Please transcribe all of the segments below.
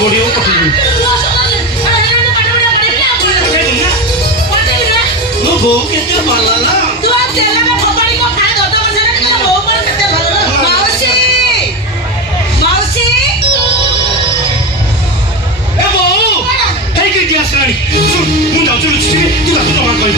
बॉडी को पठेई मो बो केते भला ना तू आ तेला में फपाड़ी को खाए दो तो बचने के बो पर केते भला मौसी मौसी ए बो हे के दिया सरानी सुन मु जाऊ चलु छी तू का तो मान कर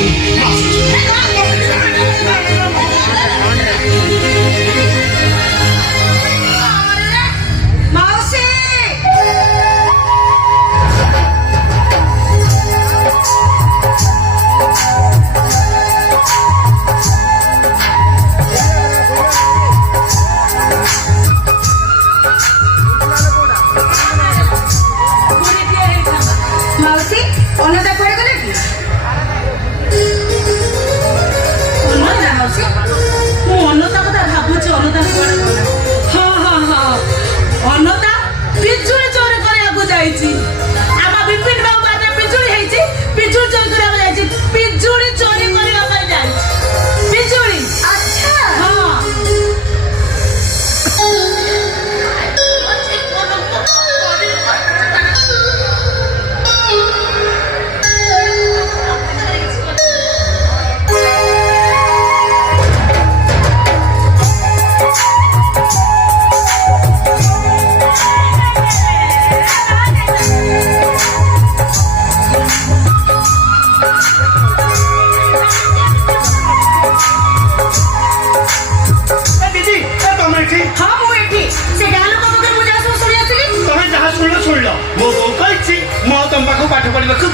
पाठ पढ़ा खूब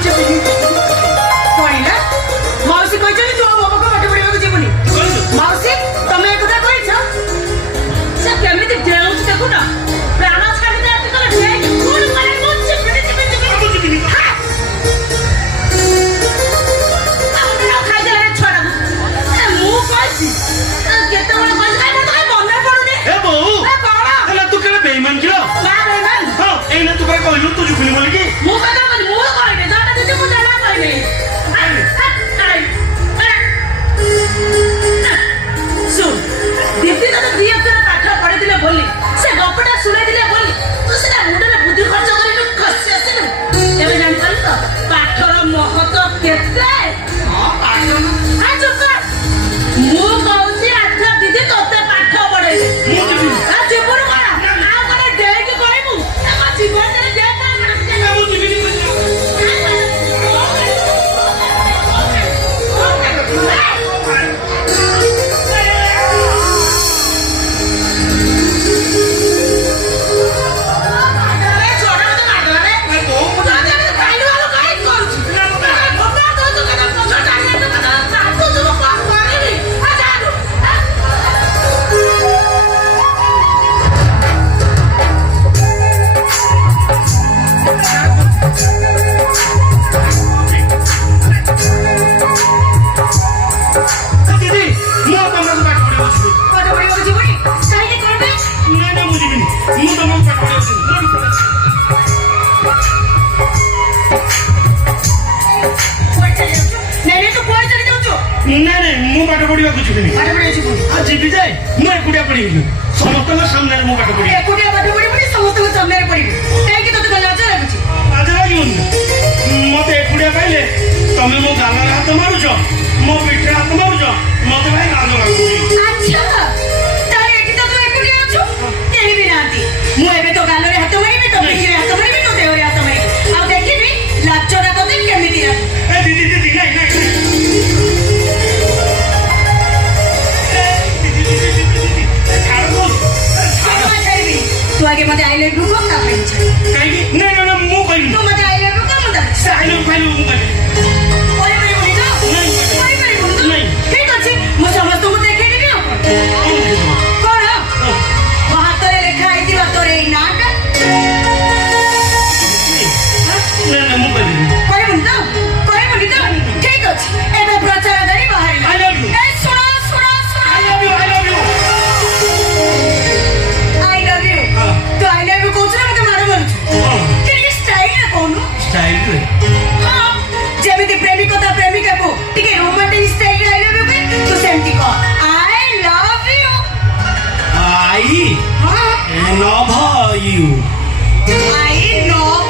मौसी कह तू मो पाख पाठ पढ़ा जीवनी मौसी तुम एक से केमी डेऊ देखु ना प्राण छाड़ी बेईमान क्यों कहलु तुझे खुली बोली कि पाठर महत्व केते दीदी तोते पाठ पढ़े जीवन डेक कहू जीवन पाठ पढ़ा जीवी जाए मुझे एकुटिया पढ़ी समस्त सामने मु पाठ पढ़ी एकुटिया पाठ पढ़ी समस्त सामने पढ़ी कहीं तो लाज लगुच लाज लगे मत एकुटिया पाइले तुम मो गाल हाथ मारुच मो पिठे हाथ मारुच मत भाई लाज लगुच अच्छा तारे एठी तो तू एकुटिया अछु केही भी नांती मु एबे तो गाल रे हाथ मारिबे तो पिठे हाथ मारिबे तो देह रे हाथ मारिबे आ देखिबी लाचरा कदे केमिति ए दीदी दीदी नहीं नहीं तू आगे मत आई लव यू को का फ्रेंड कहीं नहीं नहीं मु कहीं तू मत आई लव यू का मत आई लव मु कहीं ओए मेरे बोली तो नहीं ठीक अछि मु समस्त को देखे देबी कोन वहां तोरे लिखा आई दिवा तोरे नाट नहीं मु कहीं कोई बोली तो ठीक अछि एबे प्रचार करी बाहर आई लव यू ए सुनो I love you I love you तो आई लव यू कोच ना मते मारो बोलछु के स्टाइल ना कोनो स्टाइल रे हां जेमिति प्रेमिका को टिके romantic style I love you के तो सेमती को आई लव यू आई हां लव यू आई लव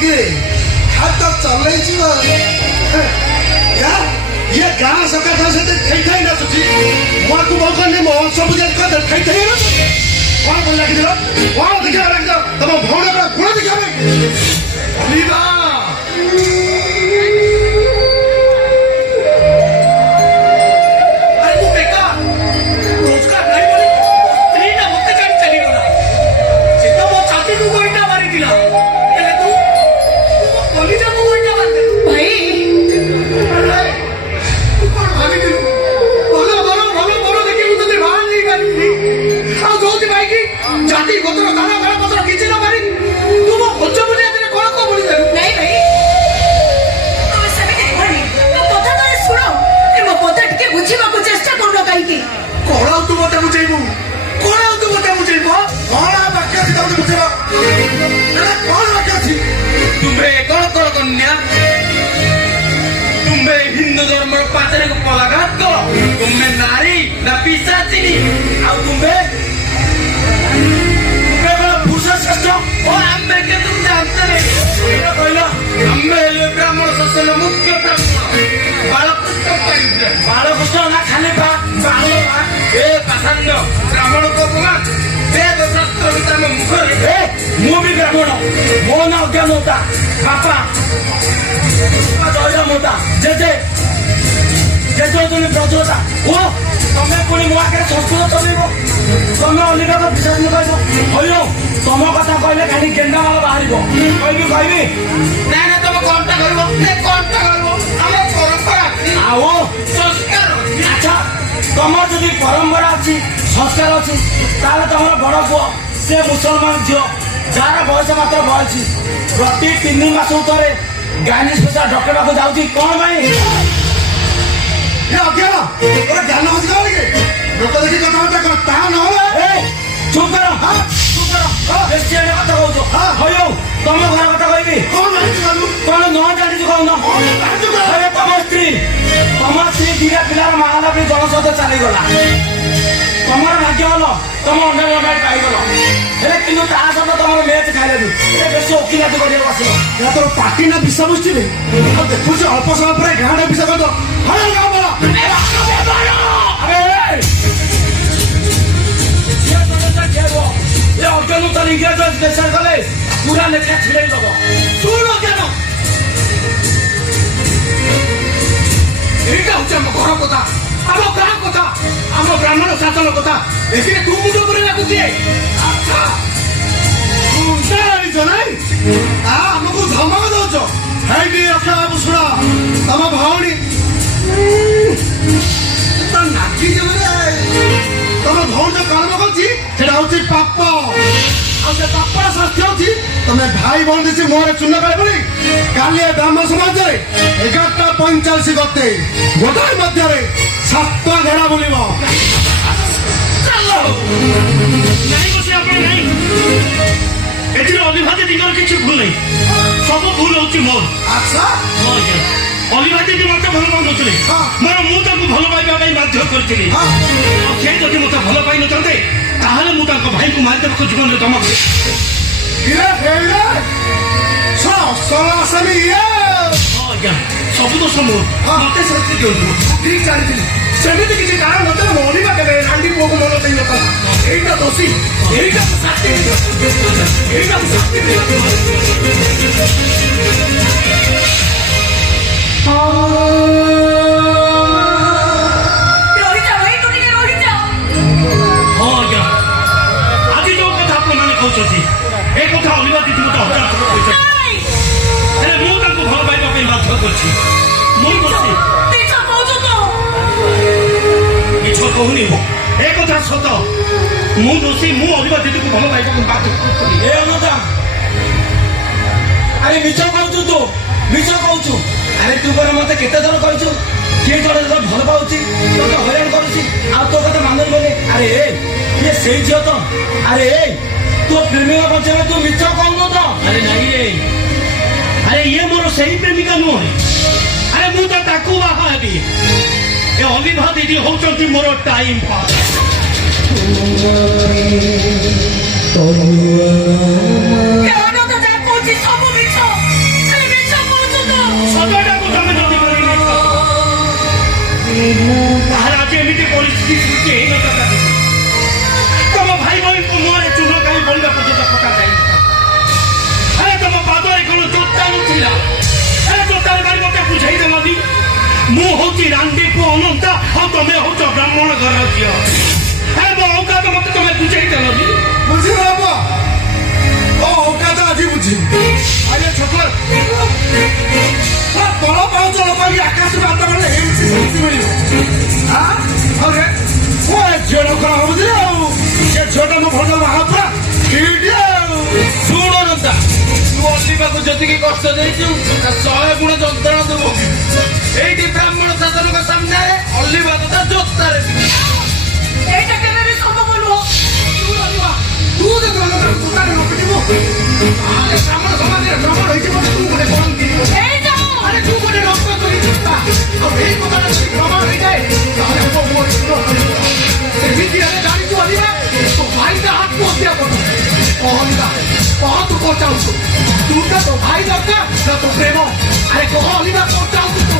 କି ହାତ ଚଲେଇଯିବ ଇଏ ଗାଁ ସକାଶ ସେଠି ଠେଇ ଠେଇ ନାଚୁଛି ମୋକୁ ମୌକନି ମୋ ସବୁ ଯାକ ଠେଇ ଠେଇ କଣ ଭଲ ଲାଗିଥିଲ କଣ ଦେଖିବା ଲାଗିଥିଲ ତମ ଭଉଣୀର ଗୁଣ ଦେଖିବା ପାଇଁ ଅଲିଭା ଆରେ ମୁଁ ବେକାର ରୋଜଗାର ନାହିଁ ବୋଲି ସ୍ତ୍ରୀଟା ମତେ ଛାଡ଼ି ଚାଲିଗଲା ସେ ତ ମୋ ଛାତିକୁ ଗୋଇଠା ମାରିଥିଲା ହେଲେ ତୁ ମୋ କଲିଜାକୁ ଗୋଇଠା ମାରିଦେଲୁ ଭାଇ ତୁ କଣ ଭାବିଥିଲୁ ଭଲ ଭଲ ଭଲ ଭଲ ଦେଖି ମୁଁ ତତେ ବାହା ନେଇପାରିଥିଲି ଆଉ ଯୋଉଥିପାଇଁ କି ଜାତି ଗୋତ୍ର ଦାନ ବେଳ ପତ୍ର କିଛି ନ ମାରି ତୁ ମୋ ପଛ ବୋଲି ଆଜିରେ କଣ କଣ ବୋଳିଦେଲୁ ନାଇଁ ଭାଇ ତମେ ସେମିତି କୁହନି ମୋ କଥା ଥରେ ଶୁଣ ଏ ମୋ କଥା ଟିକେ ବୁଝିବାକୁ ଚେଷ୍ଟା କରୁନ କାହିଁକି କଣ ଆଉ ତୁ ମତେ ବୁଝେଇବୁ କଣ ଆଉ ତୁ ମତେ ବୁଝେଇବୁ କଣ ବାକ୍ୟ ଅଛି ତାକୁ ବୁଝେଇବ କଣ ବାକ୍ୟ ଅଛି ତୁମେ କଣ କର କନ୍ୟା ତୁମେ ହିନ୍ଦୁ ଧର୍ମର ପାଚେରୀ को पलाघात करो तुमने नारी ना पिशाचिनी ଆଉ ତୁମେ କଣ ପୁରୁଷ ଶ୍ରେଷ୍ଠ ଓ ଆମେ କେ ତୁମ ଜାଣତେ नहीं କହିଲ ଆମେ ହେଲେ ବ୍ରାହ୍ମଣ ଶାସନ ମୁଖ୍ୟ ବ୍ରାହ୍ମଣ ବାଳକୃଷ୍ଣ ପାଇଁରେ ବାଳକୃଷ୍ଣ ନା ଖାଲି ବାଳ ଏ ପାଷାଣ୍ଡ ବ୍ରାହ୍ମଣଙ୍କ ଅପମାନ ବେଦ ଶାସ୍ତ୍ର ତମ ମୁଖରେ ମୁଁ ବି ବ୍ରାହ୍ମଣ ମୋ ନାଁ ଅଜ୍ଞାନ ହୋତା ବାପା ଜୟ ମୋତା ଜେଜେ ପ୍ରଚୁରତା ଓ ତମେ ପୁଣି ମୋ ଆଗରେ ସଂସ୍କୃତ ଚଲେଇବ ତମେ ଅଲିଭାର ବିଶ୍ୱାସ କହିବ ହଇଲ ତମ କଥା କହିଲେ ଖାଲି ଗେଣ୍ଡା ମାଳ ବାହାରିବ କହିବି ନାଇଁ ନା ତମେ କଣଟା କରିବ ଆମ ପରମ୍ପରା ଆଉ ସଂସ୍କାର ଆଚ୍ଛା ତମର ଯଦି ପରମ୍ପରା ଅଛି ସଂସ୍କାର ଅଛି ତାହେଲେ ତମର ବଡ ପୁଅ ସେ ମୁସଲମାନ ଝିଅ ଯାହାର ବୟସ ମାତ୍ର 82 ପ୍ରତି 3 ମାସକୁ ଥରେ ଗାଇନିସ୍ ପଇସା ଡକ୍ଟରକୁ ଯାଉଛି କଣ ପାଇଁ ଅଜ୍ଞାନ ଗୋଟେ ଜ୍ଞାନ ଅଛି କଣ କି ଲୋକ ଦେଖି କଥାବାର୍ତ୍ତା କର ତାହା ନହେଲେ ଚୁପ କର ବେଶୀ ଆଡେ କଥା କହୁଛ ହଉ ତମ ଘର କଥା କହିବି କଣ ଜାଣିଛୁ କଣ ନ ଜାଣିଛୁ କହୁନ ତମ ସ୍ତ୍ରୀ ଦିଟା ପିଲାର ମାହାଲା ବି ଜଣ ସହିତ ଚାଲିଗଲା ତମର ଭାଗ୍ୟ ଭଲ ତମ ଅଣ୍ଡା ପାଇଗଲ ହେଲେ କିନ୍ତୁ ତା ସହିତ ତମର ମ୍ୟାଚ୍ ଖାଇଲେନି ବେଶୀ ଓକିଲାତି କରିବାକୁ ଆସିବ ଏହା ତୋର ପାଟି ନା ବିଷ ବୁଝିବେ ଦେଖୁଛି ଅଳ୍ପ ସମୟ ପରେ ଗାଁରେ ବିଷ କରିଦ ଅଜ୍ଞାନ ତାର ଇଂରାଜ ଦେଶରେ ଗଲେ ପୁରା ଲେଖା ଛିଡେଇ ଦବ ଶୁଣ ଅଜ୍ଞାନ ଏଇଟା ହଉଛି ଆମ ଘର କଥା ଆମ ଗାଁ କଥା ଆମ ବ୍ରାହ୍ମଣ ଶାସନ କଥା ଏଥିରେ ତୁ ମୁଣ୍ଡ ଉପରେ ଲାଗୁଛି ଜାଣିଛ ନାଇଁ ଆମକୁ ଧମକ ଦଉଛ ହେଇଟି ରକ୍ଷା ବାବୁ ଶୁଣ ତମ ଭଉଣୀ ନାଚି ତମ ଭଉଣୀ ଯୋଉ କର୍ମ କରୁଛି ସେଟା ହଉଛି ପାପ ଆଉ ସେ ପାପର ଶାସ୍ତି ହଉଛି ତମେ ଭାଇ ଭଉଣୀ ଦେଇଛି ମୁହଁରେ ଚୂନ କରିବନି କାଲି ଏ ବ୍ରାହ୍ମଣ ସମାଜରେ 11:45 ଗତେ ଗୋଟାଏ ମଧ୍ୟରେ 7 ଘେରା ବୁଲିବ ନାଇଁ ବସି ଆପଣ ନାଇଁ ଏଥିରେ ଅଲିଭା ଦିଦିଙ୍କର କିଛି ଭୁଲ ନାହିଁ ସବୁ ଭୁଲ ହଉଛି ମୋର ଆଚ୍ଛା ଅଲିଭା ଦିଦି ମତେ ଭଲ ପାଉନଥିଲେ ମୋର ମୁଁ ତାଙ୍କୁ ଭଲ ପାଇବା ପାଇଁ ବାଧ୍ୟ କରିଥିଲି ସେ ଯଦି ମତେ ଭଲ ପାଇନଥାନ୍ତେ ତାହେଲେ ମୁଁ ତାଙ୍କ ଭାଇଙ୍କୁ ମାରିଦେବାକୁ ଜୀବନରେ ଧମକ ଆଜ୍ଞା ସବୁ ଦୋଷ ମୋର ମତେ ଶାସ୍ତି ଦିଅନ୍ତୁ ଠିକ ଜାଣିଥିଲି ସେମିତି କିଛି କାରଣ ନଥିଲା ମରିବା କେବେ ରାଣ୍ଡି ପୁଅକୁ ମନ ଦେଇନଥାନ୍ତା ଏଇଟା ଦୋଷୀ ଏଇଟା ଶାସ୍ତି ଏଇଟା ଶାସ୍ତି ରହିଯାଅ ଭାଇ ତୁ ଟିକେ ରହିଯାଅ ହଁ ଆଜ୍ଞା ଆଜି ଯୋଉ କଥା ଆପଣମାନେ କହୁଛନ୍ତି ଏ କଥା ଅଲିଭା ଦିଦି ମତେ ହଜାର ଥର କହିଛନ୍ତି ହେଲେ ମୁଁ ତାଙ୍କୁ ଭଲ ପାଇବା ପାଇଁ ବାଧ୍ୟ କରିଛି ମୁଁ ଦୋଷୀ ମିଛ କହୁଛୁ ତୁ ମିଛ କହୁନି ଏ କଥା ସତ ମୁଁ ଦୋଷୀ ମୁଁ ଅଲିଭା ଦିଦିକୁ ଭଲ ପାଇବାକୁ ବାଧ୍ୟ କରୁଥିଲି ଏ ଅନନ୍ତା ଆରେ ମିଛ କହୁଛୁ ତୁ ମିଛ କହୁଛୁ ଆରେ ତୁ କଣ ମତେ କେତେ ଥର କହିଛୁ କିଏ ଜଣେ ଭଲ ପାଉଛି ତୋତେ ହଇରାଣ କରୁଛି ଆଉ ତୋ କଥା ମାନୁନି ଆରେ ଇଏ ସେଇ ଝିଅ ତ ଆରେ ତୋ ପ୍ରେମିକା ବଞ୍ଚେଇବା ତୁ ମିଛ କହୁନୁ ତ ଆରେ ନାଇଁ ଆରେ ଇଏ ମୋର ସେଇ ପ୍ରେମିକା ନୁହଁ ଆରେ ମୁଁ ତ ତାକୁ ବାହା ହେବି ଏ ଅଲିଭା ଦିଦି ହଉଛନ୍ତି ମୋର ଟାଇମ୍ ପାସ୍ ଯାହା କହୁଛି ସବୁ ମିଛ ସୃଷ୍ଟି ହେଇନଥାନ୍ତା ତମ ଭାଇ ଭଉଣୀଙ୍କ ମୁହଁରେ ଚୂନ କାହିଁ ବଳିବା ପର୍ଯ୍ୟନ୍ତ ପକା ଯାଇନଥାନ୍ତା। ଆରେ ତମ ପାଦରେ କଣ ଜୋତା ନଥିଲା? ଆରେ ଜୋତାରେ ଭାଇ ମତେ ବୁଝେଇ ଦେଲନି ମୁଁ ହଉଛି ରାଣ୍ଡି ପୁଅ ଅନନ୍ତା ଆଉ ତମେ ହଉଛ ବ୍ରାହ୍ମଣ ଘର ଝିଅ। ଆରେ ମୋ ଔକାତ ମତେ ତମେ ବୁଝେଇ ଦେଲନି। ବୁଝିଲ ବାପା ଓ ଔକାତ ଆଜି ବୁଝିବି। ଆରେ ଛୋଟ ବଳ ପାଉଛ ଲୋକ ଆକାଶକୁ ହାତ ମାରିଲେ ଏମିତି ଶକ୍ତି ମିଳିବ। ମୋ ଝିଅଟା କଣ ହଉଛି ଆଉ ସେ ଝିଅଟା ମୋ ଭଲ ବାହାପୁରା ଠିକ ଆଉ। ଶୁଣ ଅନନ୍ତା ତୁ ଅଲିବାକୁ ଯେତିକି କଷ୍ଟ ଦେଇଛୁ ତା 100 ଗୁଣ ଯନ୍ତ୍ରଣା ତୁ ଭୋଗିବୁ। ଏଇଠି ବ୍ରାହ୍ମଣ ଶାସନଙ୍କ ସାମ୍ନାରେ ଅଲିବା ତଥା ଜୋତାରେ ଏଇଟା କେବେ ବି ସମ୍ଭବ ନୁହଁ। ତୁ ଯେତେବେଳେ ଦୋକାନରେ ରଖିଥିବୁ ବ୍ରାହ୍ମଣ ସମାଜରେ ଭ୍ରମଣ ହେଇଯିବ ତୁ ଗୋଟେ କଣ କିଣିବୁ? ଏଇ ଯାଅ ଆରେ ତୁ ଗୋଟେ ରକ୍ତ ଚୋରି କରିଥା ଆଉ ଏଇ ଦୋକାନରେ ଯଦି ଭ୍ରମଣ ହେଇଯାଏ ତାହେଲେ ମୋ ମୁହଁରେ ଚୂନ ପଡ଼ିବ। ସେମିତି ହେଲେ ଜାଣିଛୁ ଅଲିବା ତୋ ଭାଇଟା ଆତ୍ମହତ୍ୟା କରୁ। ଅଲିବା କହ ତୁ କଣ ଚାହୁଁଛୁ? ତୁ ତ ତୋ ଭାଇ ଦରକାର ନା ତୋ ପ୍ରେମ? ଆରେ କହ ଅଲିବା କଣ ଚାହୁଁଛୁ ତୁ?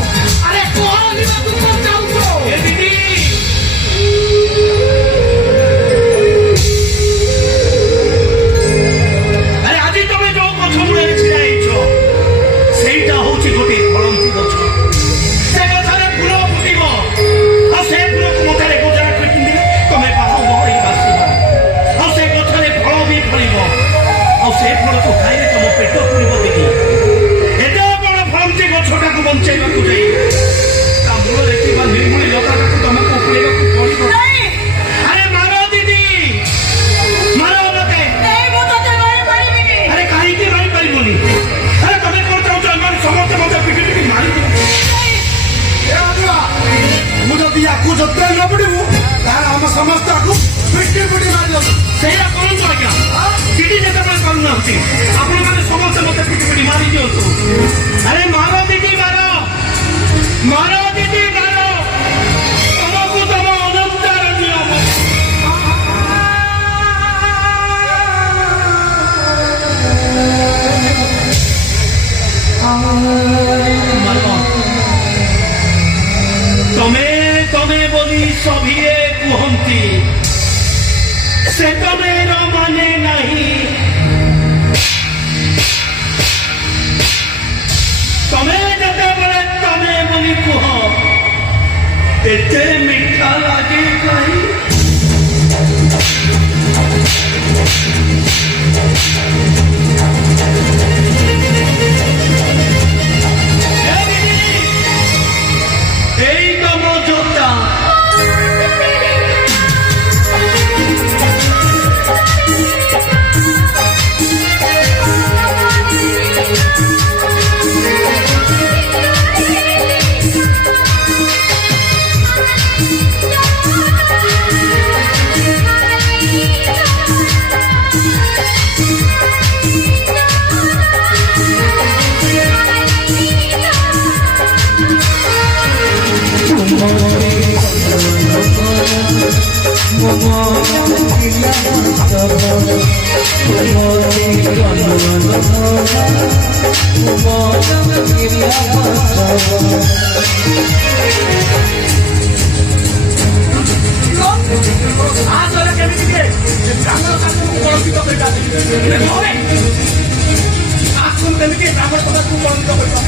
ଆରେ କହ ଅଲିବା ତୁ କଣ ଚାହୁଁଛୁ? ଏ ଦିଦି ଆରେ ଆଜି ତମେ ଯୋଉ ଗଛ ମୂଳରେ ଛିଡ଼ା ହେଇଛ ସେଇଟା ହଉଛି ଗୋଟେ ଫଳନ୍ତି ଗଛ। ସେ ଗଛରେ ଫୁଲ ଫୁଟିବ ଆଉ ସେ ଫୁଲକୁ ମୁଖରେ ଗୁଜରା କରି ପିନ୍ଧିଲେ ତମେ ବାହ ବହଳି ବାସିବ ଆଉ ସେ ଗଛରେ ଫଳ ବି ଫଳିବ ଆଉ ସେ ଫଳକୁ ଖାଇଲେ ତମ ପେଟ ପୁରିବ ଦିଦି। ଏତେ ବଡ଼ ଫଳନ୍ତି ଗଛଟାକୁ ବଞ୍ଚେଇବାକୁ ଯାଇ ତା ମୂଳରେ ଥିବା ନିର୍ମୂଳି ଲତାଟାକୁ ତମକୁ ଉପୁଡ଼େଇବାକୁ ପଡ଼ିବ। ଆରେ ମାର ଦିଦି ମାର ମତେ। ଏଇ ମୁଁ ତତେ ମାରିପାରିବିନି। ଆରେ କାହିଁକି ମାରିପାରିବନି? ଆରେ ତମେ କଣ ଚାହୁଁଛ ଏମାନେ ସମସ୍ତେ ମତେ ପିଟି ପିଟି ମାରିଦେବେ? ମୁଁ ଯଦି ୟାକୁ ଯତ୍ନ ନ ପଡ଼ିବୁ ତାହେଲେ ଆମ ସମସ୍ତେ ଆକୁ ପିଟି ପିଟି ମାରିଦେବୁ। ସେଇଟା କରନ୍ତୁ ଆଜ୍ଞା। ପିଟି ଯେତେବେଳେ କରୁନାହାନ୍ତି ଆପଣମାନେ ସମସ୍ତେ ମତେ ପିଟି ପିଟି ମାରି ଦିଅନ୍ତୁ। ଆରେ ମାର ଦିଦି ମାର ମାର ଦିଦି ମାର ତମକୁ ତମ ଅନନ୍ତାର ନିୟମ। ତମେ ତମେ ବୋଲି ସଭିଏ କୁହନ୍ତି ସେ ତମେର ମାନେ ନାହିଁ। ତମେ ଯେତେବେଳେ ତମେ ବୋଲି କୁହ ଏତେ ମିଠା ଲାଗେ କାହିଁ? ଏଇ ତମ ଜୋତା କେମିତି ବ୍ରାହ୍ମଣ ଶାସନକୁ କଳଙ୍କିତ କେମିତି ବ୍ରାହ୍ମଣ ସମାଜକୁ କଳଙ୍କିତ କରିବା?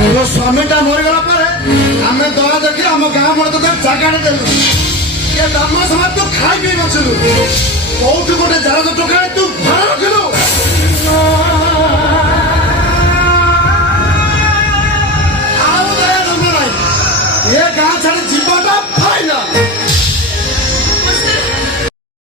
ତୋ ସ୍ୱାମୀଟା ମରିଗଲା ପରେ ଆମେ ଦୟା ଦେଖି ଆମ ଗାଁ ମୂଳେ ତୋତେ ଜାଗାଟେ ଦେଲୁ ଏ ବ୍ରାହ୍ମଣ ସମାଜ ତୁ ଖାଇ ପିଇ ବସିଲୁ କୋଉଠୁ ଗୋଟେ ଜାରଜ ଟୋକା ତୁ ଘରେ ରଖିଲୁ